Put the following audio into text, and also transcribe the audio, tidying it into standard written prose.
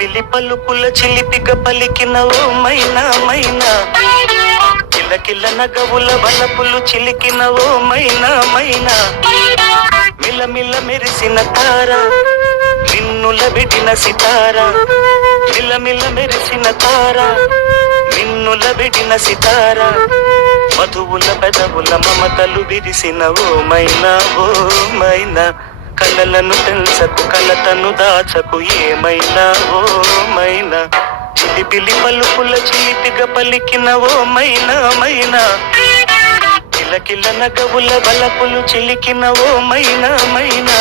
చిలిబిలి పలుకుల చిలిపిగ పలికిన ఓ మైనా మైనా, కిలకిల నగవుల వలపులు చిలికిన ఓ మైనా మైనా, మిలమిల మెరిసిన తార నిన్నుల విడిన సితార, మిలమిల మెరిసిన తార నిన్నుల విడిన సితార, మధువుల పెదవుల మమతలు విరిసిన ఓ మైనా ఓ మైనా, కలలను తెల్సకు కలతను దాచకు ఏమైనా ఓ మైనా, చిలిబిలి పలుకుల చిలిపిగ పలికిన ఓ మైనా మైనా, కిలకిల నగవుల బలపులు చిలికిన ఓ మైనా మైనా.